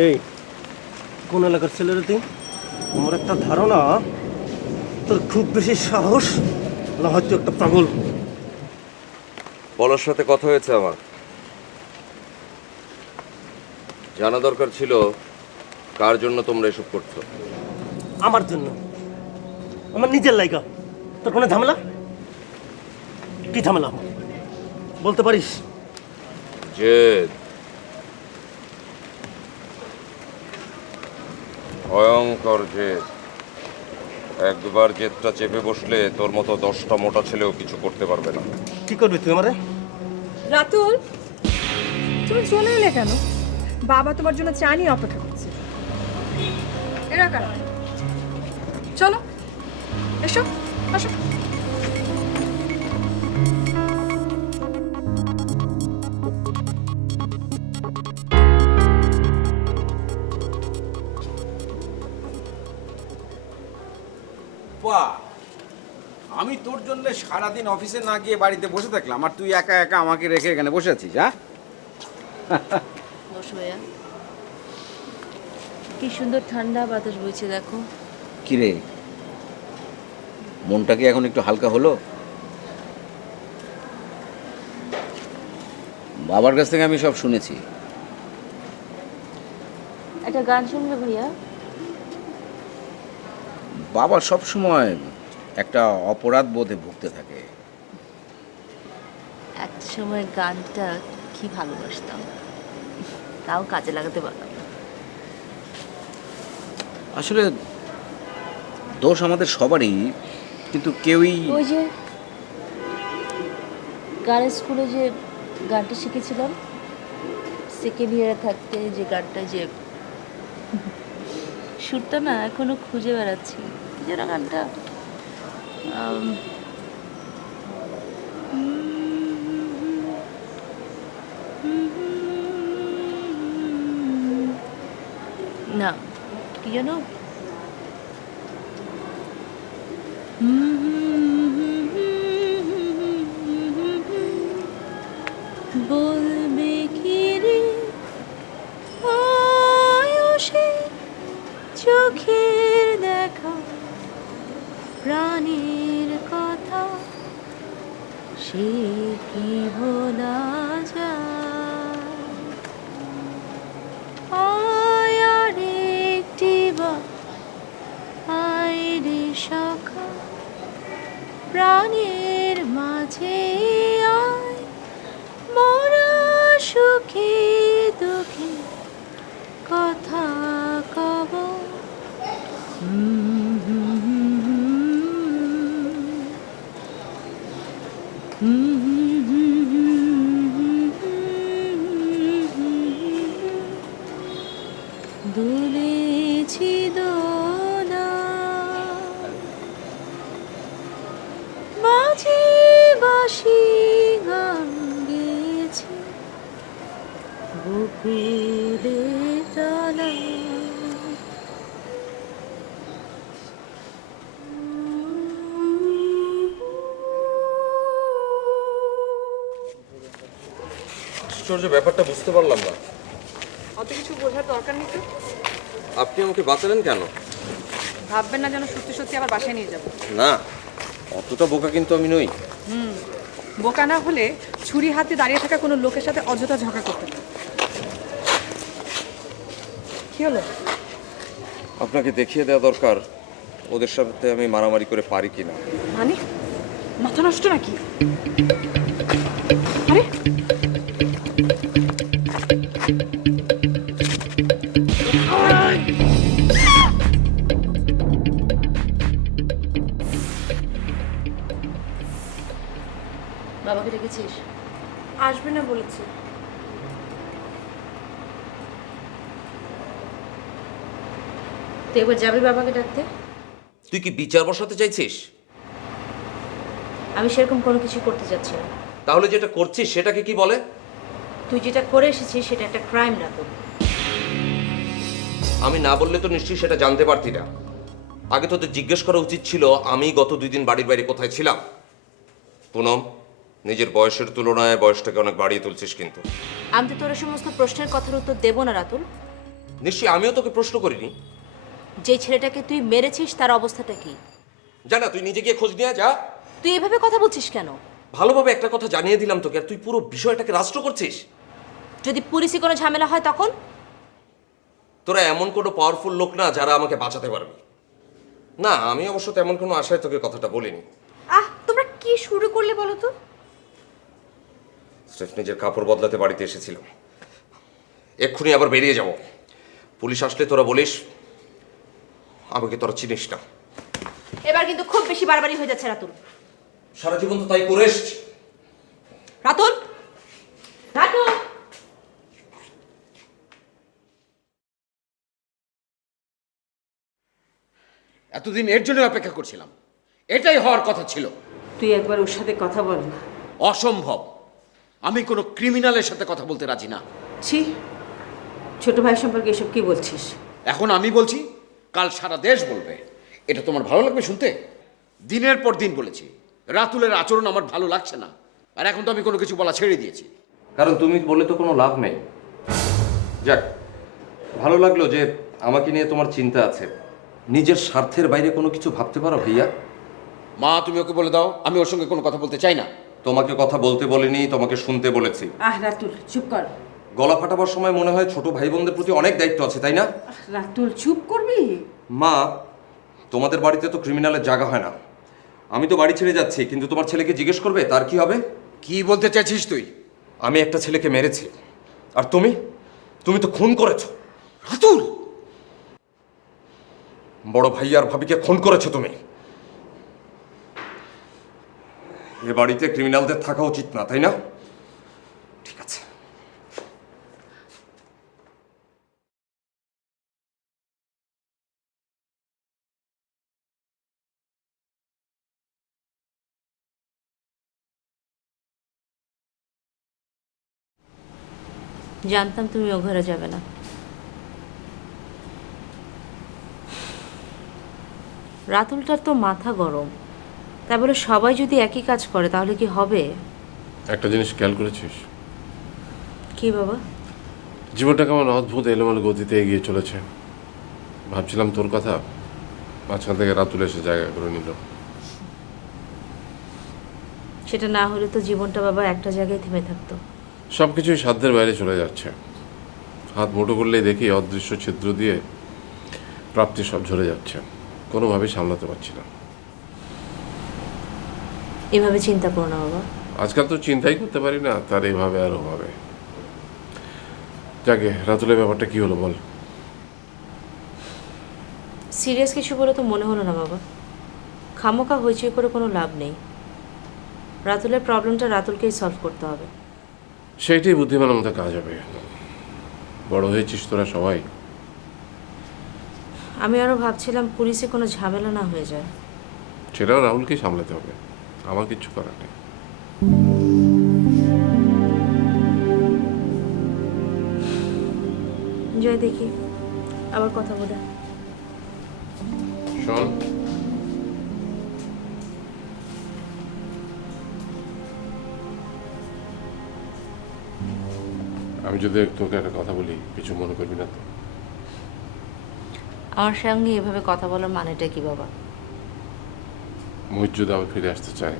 এই কোন এলাকার ছেলে রে তুই? আমার একটা ধারণা তোর খুব বেশি সাহস, না হয়তো একটা পাগল। পলার সাথে কথা হয়েছে আমার, জানা দরকার ছিল কার জন্য তোমরা এসব করছো। আমার জন্য, আমার নিজের লাইগা। তোর কোনো ঝামেলা? কি ঝামেলা বলতে পারিস? জেদ, ভয়ঙ্কর জেদ। একবার জেদটা চেপে বসলে তোর মতো 10টা মোটা ছেলেও কিছু করতে পারবে না। কি করবি তুই আমারে? রাতুল, তুমি চলে এলে কেন? বাবা তোমার জন্য চা নিয়ে অপেক্ষা করছে। এরা কারা? চলো, এসো, আসো। বাহ, আমি তোর জন্য সারাদিন অফিসে না গিয়ে বাড়িতে বসে থাকলাম আর তুই একা একা আমাকে রেখে এখানে বসে আছিস। হ্যাঁ, বসো ভাইয়া, কি সুন্দর ঠান্ডা বাতাস বইছে দেখো। কি রে, মনটা কি এখন একটু হালকা হলো? বাবার কাছ থেকে আমি সব শুনেছি। একটা গান শুনবে ভাইয়া? বাবা সব সময় একটা অপরাধ বোধে ভুগতে থাকে। একটা সময় গানটা কি ভালোবাসতাম, তাও কাজে লাগাতে পারলাম না। আসলে দোষ আমাদের সবারই, কিন্তু কেউই ওই যে গানের স্কুলে যে গানটা শিখেছিলাম সেকেন্ড ইয়ারে থাকতে, যে গানটা যে সুরটা না এখনো খুঁজে বেড়াচ্ছি, কি যেন গানটা, না কি যেন, বলবে কি রে আয়ুষে চোখের দেখা, প্রাণের কথা সে কি ভোলা যায়। আয় আর একটিবার আয় রে সখা, প্রাণের মাঝে আয়, মোরা সুখে দুঃখে কথা কব। দুলেছি দোলা, মাঝে বাঁশি গান গেয়েছি বকুলের তলায়। আশ্চর্য, ব্যাপারটা বুঝতে পারলাম না। অত কিছু বোঝার দরকার নেই তো। আপনি আমাকে বাঁচালেন কেন? ভাববেন না যেন সত্যি সত্যি আবার বাসায় নিয়ে যাবো। না, অতটা বোকা কিন্তু আমি নই। বোকা না হলে ছুরি হাতে দাঁড়িয়ে থাকা কোনো লোকের সাথে অযথা ঝগড়া করতে না। কি হলো? আপনাকে দেখিয়ে দেওয়া দরকার ওদের সাথে আমি মারামারি করে পারি কিনা। মানে মাথা নষ্ট নাকি? আরে বাবাকে ডেকেছিস? আসবে না বলেছে। তুই একবার যাবি বাবাকে ডাকতে? তুই কি বিচার বসাতে চাইছিস? আমি সেরকম কোনো কিছু করতে চাচ্ছি না। তাহলে যেটা করছিস সেটাকে কি বলে? তুই যেটা করে এসেছিস সেটা একটা ক্রাইম না তো। আমি না বললে তো নিশ্চয়ই সেটা জানতে পারতি না। আগে তোদের জিজ্ঞেস করা উচিত ছিল আমি গত 2 দিন বাড়ির বাইরে কোথায় ছিলাম। পুনম, নিজের বয়সের তুলনায় বয়সটাকে অনেক বাড়িয়ে তুলছিস কিন্তু। আমি তো তোর সমস্ত প্রশ্নের কথার উত্তর দেবো না রাতুল। নিশ্চয়ই আমিও তোকে প্রশ্ন করিনি। যে ছেলেটাকে তুই মেরেছিস তার অবস্থাটা কি? জানা, তুই নিজে গিয়ে খোঁজ নিয়ে যা। তুই এভাবে কথা বলছিস কেন? ভালোভাবে একটা কথা জানিয়ে দিলাম তোকে, আর তুই পুরো বিষয়টাকে রাষ্ট্র করছিস। যদি পুলিশে কোনো ঝামেলা হয় তখন? তোরা এমন কোনো পাওয়ারফুল লোক না যারা আমাকে বাঁচাতে পারবে। না, আমি অবশ্য তেমন কোনো আশায় তোকে কথাটা বলিনি। তোমরা কি শুরু করলে বলো তো? স্রেফ নিজের কাপড় বদলাতে বাড়িতে এসেছিলাম, এক্ষুনি আবার বেরিয়ে যাব। পুলিশ আসলে তোরা বলিস আমাকে তোরা চিনিস না। এবার কিন্তু খুব বেশি বাড়াবাড়ি হয়ে যাচ্ছে রাতুল। সারা জীবন তো তাই করে এসছি। রাতুল, রাতুল। এতদিন এর জন্য অপেক্ষা করছিলাম, এটাই হওয়ার কথা ছিল। তুই একবার ওর সাথে কথা বল না। অসম্ভব, আমি কোনো ক্রিমিনালের সাথে কথা বলতে রাজি না। ছি, ছোট ভাই সম্পর্কে এসব কি বলছিস? এখন আমি বলছি, কাল সারা দেশ বলবে। এটা তোমার ভালো লাগবে শুনতে? দিনের পর দিন বলেছি রাতুলের আচরণ আমার ভালো লাগছে না, আর এখন তো আমি কোনো কিছু বলা ছেড়ে দিয়েছি। কারণ তুমি বলে তো কোনো লাভ নেই। যাক, ভালো লাগলো যে আমাকে নিয়ে তোমার চিন্তা আছে। নিজের স্বার্থের বাইরে কোনো কিছু ভাবতে পারো ভাইয়া? মা, তুমি ওকে বলে দাও আমি ওর সঙ্গে কোনো কথা বলতে চাই না। তোমাকে কথা বলতে বলিনি, তোমাকে শুনতে বলেছি। রাতুল চুপ কর। গলা ফাটাবার সময় মনে হয় ছোট ভাই বোনদের প্রতি অনেক দায়িত্ব আছে, তাই না? রাতুল চুপ করবি? মা, তোমাদের বাড়িতে তো ক্রিমিনালের জায়গা হয় না। আমি তো বাড়ি ছেড়ে যাচ্ছি, কিন্তু তোমার ছেলেকে জিজ্ঞেস করবে তার কি হবে? কি বলতে চাইছিস তুই? আমি একটা ছেলেকে মেরেছি, আর তুমি তো খুন করেছো। রাতুল, বড় ভাই আর ভাবিকে খুন করেছো তুমি। এ বাড়িতে ক্রিমিনালদের থাকা উচিত না, তাই না? ঠিক আছে। জানতাম তুমি ও ঘরে যাবে না। রাতুলটার তো মাথা গরম, তাই বলে সবাই যদি একই কাজ করে তাহলে কি হবে? একটা জিনিস খেয়াল করেছিস? কি বাবা? জীবনটা কেমন অদ্ভুত এলোমেলো গতিতে এগিয়ে চলেছে। ভাবছিলাম তোর কথা, মাঝখান থেকে রাতুল এসে জায়গা করে নিল। সেটা না হলে তো জীবনটা বাবা একটা জায়গায় থেমে থাকতো। সব কিছুই সাধ্যের বাইরে চলে যাচ্ছে। হাত মুঠো করলেই দেখি অদৃশ্য ছিদ্র দিয়ে প্রাপ্তি সব ঝরে যাচ্ছে। কোনোভাবেই সামলাতে পারছি না। এভাবে চিন্তা করো না বাবা। আজকাল তো চিন্তাই করতে পারি না, তার এভাবে আর ওভাবে। যাকে রাতুলের ব্যাপারটা কি হলো বল। সিরিয়াস কিছু বলে তো মনে হলো না বাবা। খামোখা হইচই করে কোনো লাভ নেই। রাতুলের প্রবলেমটা রাতুলকেই সলভ করতে হবে। সেইটাই বুদ্ধিমানের মতো কাজ হবে। বড় হয়েছিস তোরা সবাই। আমি আরও ভাবছিলাম পুলিশে কোনো ঝামেলা না হয়ে যায়। সেটাও রাহুলকেই সামলাতে হবে, আমার কিচ্ছু করার নেই। জয়, দেখি আবার কথা বলে। শোন, আমি যদি তোকে একটা কথা বলি, কিছু মনে করবি না তো? আমার সঙ্গে এভাবে কথা বলার মানেটা কি বাবা? মোহিত যদি আবার ফিরে আসতে চায়,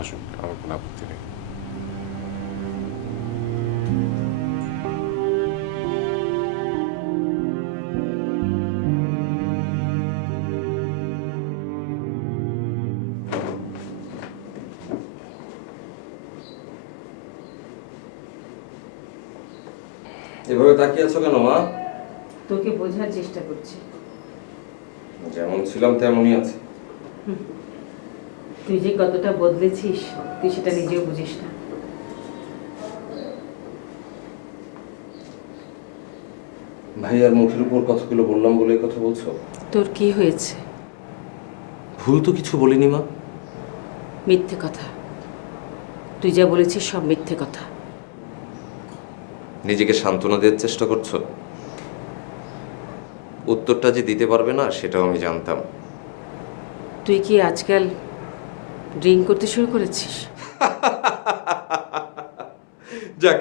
আসুক, আমার কোনো আপত্তি নেই। এভাবে তাকিয়ে আছো কেন মা? তোকে বোঝার চেষ্টা করছি। যেমন ছিলাম তেমনই আছে। তুই যে কতটা বদলেছিস তুই সেটা নিজেও বুঝিস না। ভাই আর মুখের উপর কথাগুলো বললাম বলে এই কথা বলছো? তোর কি হয়েছে? ভুল তো কিছু বলিনি মা। মিথ্যে কথা। তুই যা বলেছিস সব মিথ্যে কথা। নিজেকে সান্ত্বনা দেওয়ার চেষ্টা করছো? উত্তরটা যে দিতে পারবে না সেটাও আমি জানতাম। তুই কি আজকাল ড্রিঙ্ক করতে শুরু করেছিস? যাক,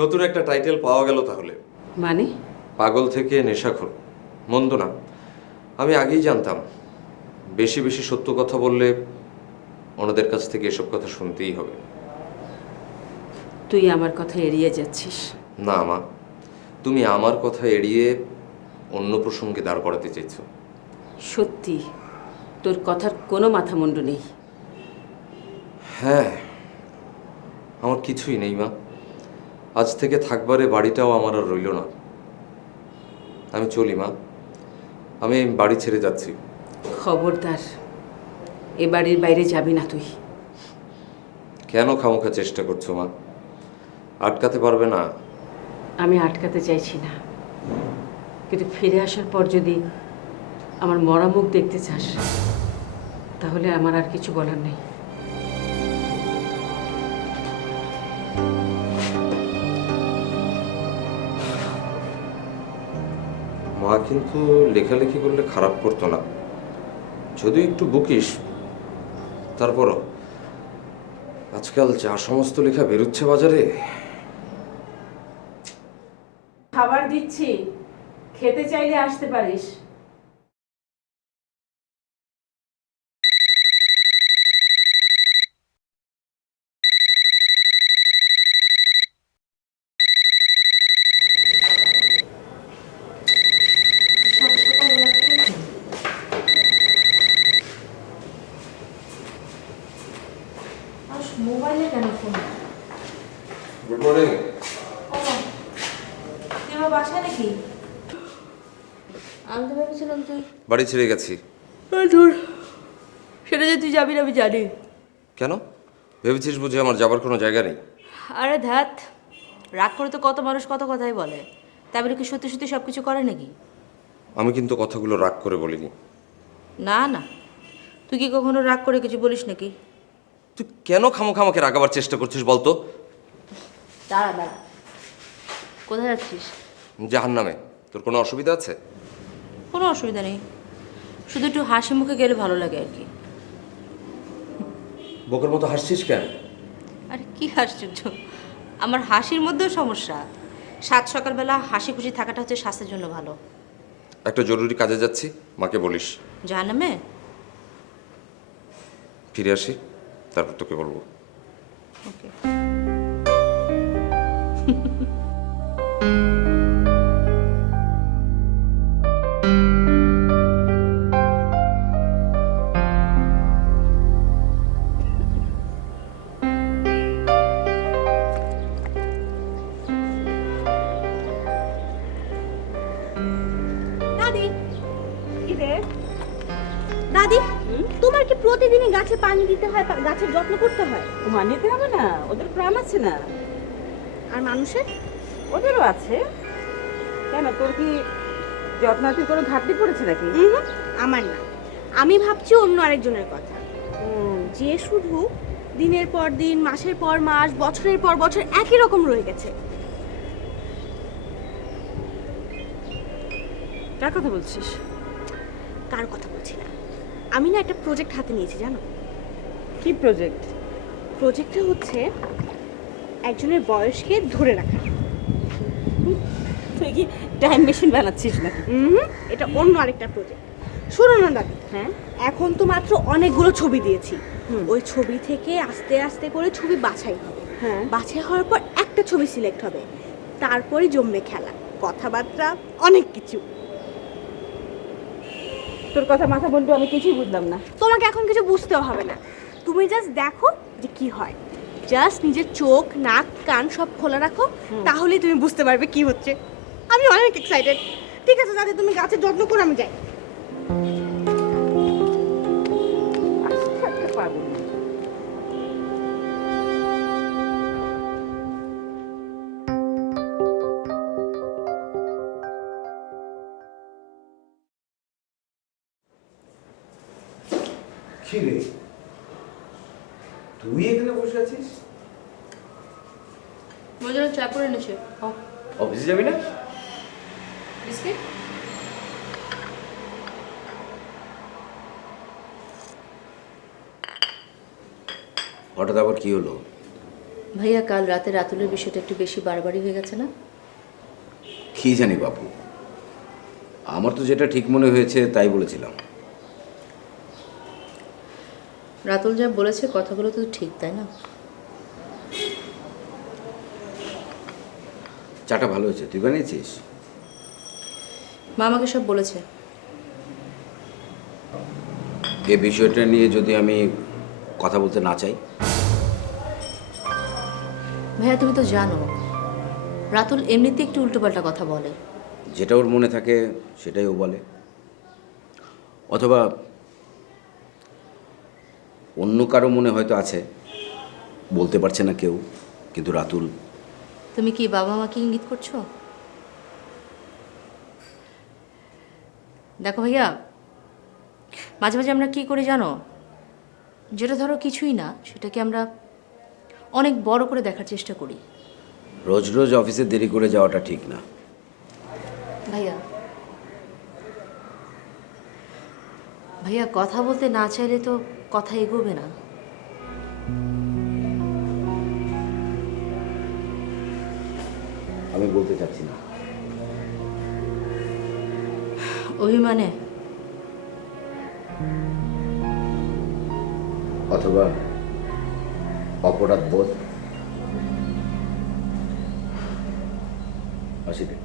নতুন একটা টাইটেল পাওয়া গেল তাহলে। মানে? পাগল থেকে নেশাখোর, মন্দ না। আমি আগেই জানতাম বেশি বেশি সত্য কথা বললে ওনাদের কাছ থেকে এসব কথা শুনতেই হবে। তুই আমার কথা এড়িয়ে যাচ্ছিস। না মা, তুমি আমার কথা এড়িয়ে অন্য প্রসঙ্গে দাঁড় করাতে চাইছো। সত্যি তোর কথার কোনো মাথা মুন্ডু নেই। হ্যাঁ, আমার কিছুই নেই মা। আজ থেকে থাকবারে বাড়িটাও আমার আর রইল না। আমি চলি মা, আমি বাড়ি ছেড়ে যাচ্ছি। খবরদার, এ বাড়ির বাইরে যাবি না তুই। কেন খামোখা চেষ্টা করছো মা? আটকাতে পারবে না। আমি আটকাতে চাইছি না, কিন্তু ফিরে আসার পর যদি আমার মরা মুখ দেখতে চাস তাহলে আমার আর কিছু বলার নেই। মা কিন্তু লেখালেখি করলে খারাপ করতো না, যদিও একটু বকিস। তারপরও আজকাল যা সমস্ত লেখা বেরোচ্ছে বাজারে। খাবার দিচ্ছি, খেতে চাইলে আসতে পারিস। মোবাইলে কেন ফোন? Good morning. তুই আমার বাসায় নাকি? আমি তো ভেবেছিলাম তুই বাড়ি ছেড়ে গেছি। সেটা যে তুই যাবি না আমি জানি। কেন ভেবেছিস বুঝি আমার যাবার কোনো জায়গা নেই? আরে ধ্যাত, রাগ করে তো কত মানুষ কত কথাই বলে, তাই বলে কি সত্যি সত্যি সব কিছু করে নাকি? আমি কিন্তু কথাগুলো রাগ করে বলিনি। না না, তুই কি কখনো রাগ করে কিছু বলিস নাকি? তুই কেন খামোখা আমাকে রাগাবার চেষ্টা করছিস বলতো? দাঁড়া দাঁড়া, কোথায় যাচ্ছিস? জাহান্নামে। তোর কোনো অসুবিধা আছে? কোনো অসুবিধা নেই, শুধু একটু হাসি মুখে গেলে ভালো লাগে আর কি। বোকের মতো হাসছিস কেন? আরে কি আশ্চর্য, আমার হাসির মধ্যেও সমস্যা। সাত সকালবেলা হাসি খুশি থাকাটা হচ্ছে স্বাস্থ্যের জন্য ভালো। একটা জরুরি কাজে যাচ্ছি, মাকে বলিস। জাহান্নামে? ফিরে আসি, তারপর তোকে বলবো। ওকে। দাদি, দাদি, তোমার কি প্রতিদিনই গাছে পানি দিতে হয়, গাছের যত্ন করতে হয়? মানিতে হবে না, ওদের প্রাণ আছে না? আর মানুষের? ওদেরও আছে। কেন, তোর কি যত্নার্থীর কোনো ঘাটতি পড়েছে নাকি? আমার না, আমি ভাবছি অন্য আরেকজনের কথা, যে শুধু দিনের পর দিন, মাসের পর মাস, বছরের পর বছর একই রকম রয়ে গেছে। কার কথা বলছিস? কার কথা বলছি না, আমি না একটা প্রজেক্ট হাতে নিয়েছি, জানো? কি প্রজেক্ট? প্রজেক্টটা হচ্ছে একজনের বয়সকে ধরে রাখা। তুই কি টাইম মেশিন বানাচ্ছিস নাকি? এটা অন্য আরেকটা প্রজেক্ট। শোনো না দাদি, হ্যাঁ, এখন তো মাত্র অনেকগুলো ছবি দিয়েছি, ওই ছবি থেকে আস্তে আস্তে করে ছবি বাছাই হবে। হ্যাঁ। বাছাই হওয়ার পর একটা ছবি সিলেক্ট হবে, তারপরে জমবে খেলা, কথাবার্তা, অনেক কিছু। তোর কথা মাথা বলতো, আমি কিছুই বুঝলাম না। তোমাকে এখন কিছু বুঝতেও হবে না, তুমি জাস্ট দেখো যে কি হয়। জাস্ট নিজের চোখ, নাক, কান সব খোলা রাখো, তাহলেই তুমি বুঝতে পারবে কি হচ্ছে। আমি অনেক এক্সাইটেড। ঠিক আছে দাদি, তুমি গাছের যত্ন করো, আমি যাই। থাকতে পারবো না। কি রে, তুই এখানে বসে আছিস? ওই জন্য চা করে এনেছে। অফিসে যাবি না? বিস্কিট? হঠাৎ আবার কি হলো? ভাইয়া, কাল রাতে রাতুলের বিষয়টা একটু বেশি বাড়াবাড়ি হয়ে গেছে না? কি জানি বাবু, আমার তো যেটা ঠিক মনে হয়েছে তাই বলেছিলাম। রাতুল যা বলেছে কথাগুলো তো ঠিক, তাই না? চাটা ভালো হয়েছে, তুই বানিয়েছিস? মা আমাকে সব বলেছে। এই বিষয়টা নিয়ে যদি আমি কথা বলতে না চাই? ভাইয়া তুমি তো জানো রাতুল এমনিতে একটু উল্টোপাল্টা কথা বলে। যেটা ওর মনে থাকে সেটাই ও বলে, অথবা অন্য কারো মনে হয়তো আছে, বলতে পারছে না কেউ, কিন্তু রাতুল। তুমি কি বাবা মাকে ইঙ্গিত করছো? দেখো ভাইয়া, মাঝে মাঝে আমরা কি করি জানো, যেটা ধরো কিছুই না সেটাকে আমরা অনেক বড় করে দেখার চেষ্টা করি। রোজ রোজ অফিসে দেরি করে যাওয়াটা ঠিক না। ভাইয়া ভাইয়া কথা বলতে না চাইলে তো কথা এগোবে না। আমি বলতে চাচ্ছি না। অভিমানে অথবা অপরাধ বোধ। আসি রে।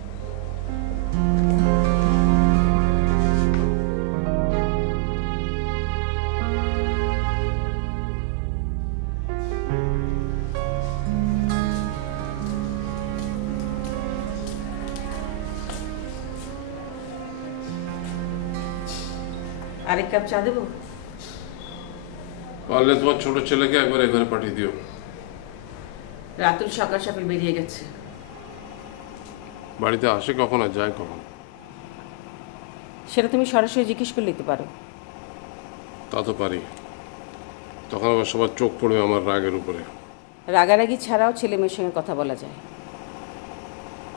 আরেক কাপ চা দেবো? পারলে তোমার ছোট ছেলেকে একবার এখানে পাঠিয়ে দিও। রাতুল সকাল সকাল বেরিয়ে গেছে। বাড়িতে আসে কখন আর যায় কখন? সেটা তুমি সরাসরি জিজ্ঞেস করে নিতে পারো। তা তো পারি, তখন আবার সবার চোখ পড়বে আমার রাগের উপরে। রাগারাগি ছাড়াও ছেলে মেয়ের সঙ্গে কথা বলা যায়।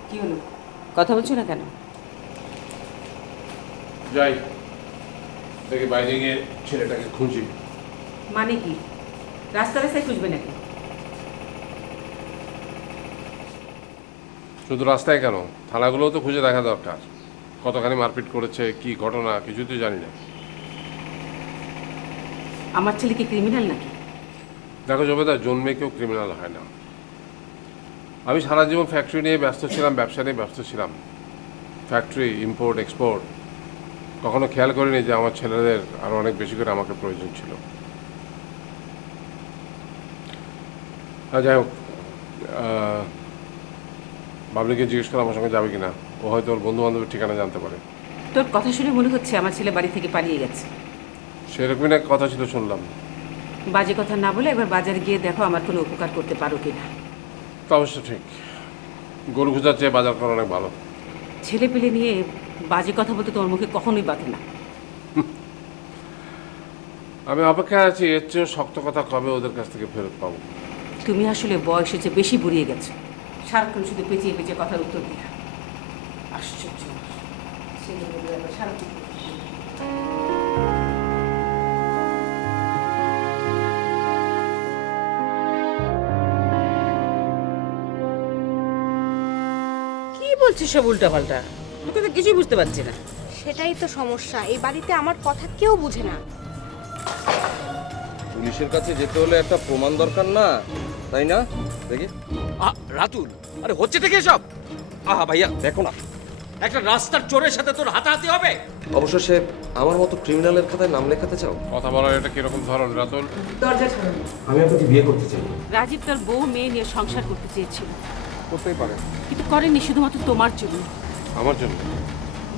কি হলো, কথা বলছো না কেন? যাই দেখি বাইরে গিয়ে ছেলেটাকে খুঁজি। মানে কি, রাস্তা রাস্তায় খুঁজবে নাকি? শুধু রাস্তায় কেন, থানাগুলোও তো খুঁজে দেখা দরকার। কতখানি মারপিট করেছে, কি ঘটনা, কিছু তো জানি না। আমার ছেলে কি ক্রিমিনাল নাকি? দেখো জবেদা, জন্মে কেউ ক্রিমিনাল হয় না। আমি সারা জীবন ফ্যাক্টরি নিয়ে ব্যস্ত ছিলাম, ব্যবসা নিয়ে ব্যস্ত ছিলাম, ফ্যাক্টরি, ইম্পোর্ট এক্সপোর্ট। কখনো খেয়াল করিনি যে আমার ছেলেদের আরও অনেক বেশি করে আমাকে প্রয়োজন ছিল। যাই হোক, বাবলিকে জিজ্ঞেস করে আমার সঙ্গে যাবে কিনা। ও হয়তো ওর বন্ধু বান্ধবের ঠিকানা জানতে পারে। তোর কথা শুনে মনে হচ্ছে আমার ছেলে বাড়ি থেকে পালিয়ে গেছে। সেরকমই না কথা ছিল, শুনলাম। বাজে কথা না বলে একবার বাজারে গিয়ে দেখো আমার কোনো উপকার করতে পারো কিনা। তা অবশ্য ঠিক, গরু খোঁজার চেয়ে বাজার করা অনেক ভালো। ছেলে পেলে নিয়ে বাজে কথা বলতে তোমার মুখে কখনোই বাধে না। আমি অপেক্ষায় আছি এর চেয়েও শক্ত কথা কবে ওদের কাছ থেকে ফেরত পাবো। তুমি আসলে বয়স হচ্ছে বেশি বুড়িয়ে গেছো, সারাক্ষণ শুধু পেঁচিয়ে পেঁচিয়ে কথার উত্তর দিয়া। আশ্চর্য ছেলেগুলো একবার সারাক্ষণ। কি বলছিস সব উল্টা পাল্টা? তোকে তো কিছুই বুঝতে পারছি না। সেটাই তো সমস্যা, এই বাড়িতে আমার কথা কেউ বুঝে না। পুলিশের কাছে যেতে হলে একটা প্রমাণ দরকার না, তাই না? দেখি রাতুল, আরে হচ্ছেটা কি সব? আহা ভাইয়া দেখো না, একটা রাস্তার চোরের সাথে তোর হাতাহাতি হবে। অবশ্য সে আমার মতো ক্রিমিনালের খাতায় নাম লেখাতে চাও? কথা বলার এটা কিরকম ধরন রাতুল? দরজা ছাড়ো। আমি আপনাকে বিয়ে করতে চাই। রাজীব তার বউ মেয়ে নিয়ে সংসার করতে চেয়েছিল, করতেই পারে, কিন্তু করেনি শুধুমাত্র তোমার জন্য। আমার জন্য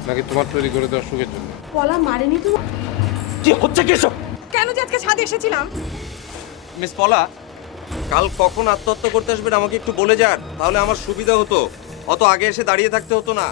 নাকি তোমার তৈরি করে দেওয়া সুখের জন্য? পলা মারেনি তো? কি হচ্ছে কি সব? কেন যে আজকে ছাদে এসেছিলাম? মিস পলা, কাল কখন আত্মহত্যা করতে আসবেন আমাকে একটু বলে যান, তাহলে আমার সুবিধা হতো, অত আগে এসে দাঁড়িয়ে থাকতে হতো না।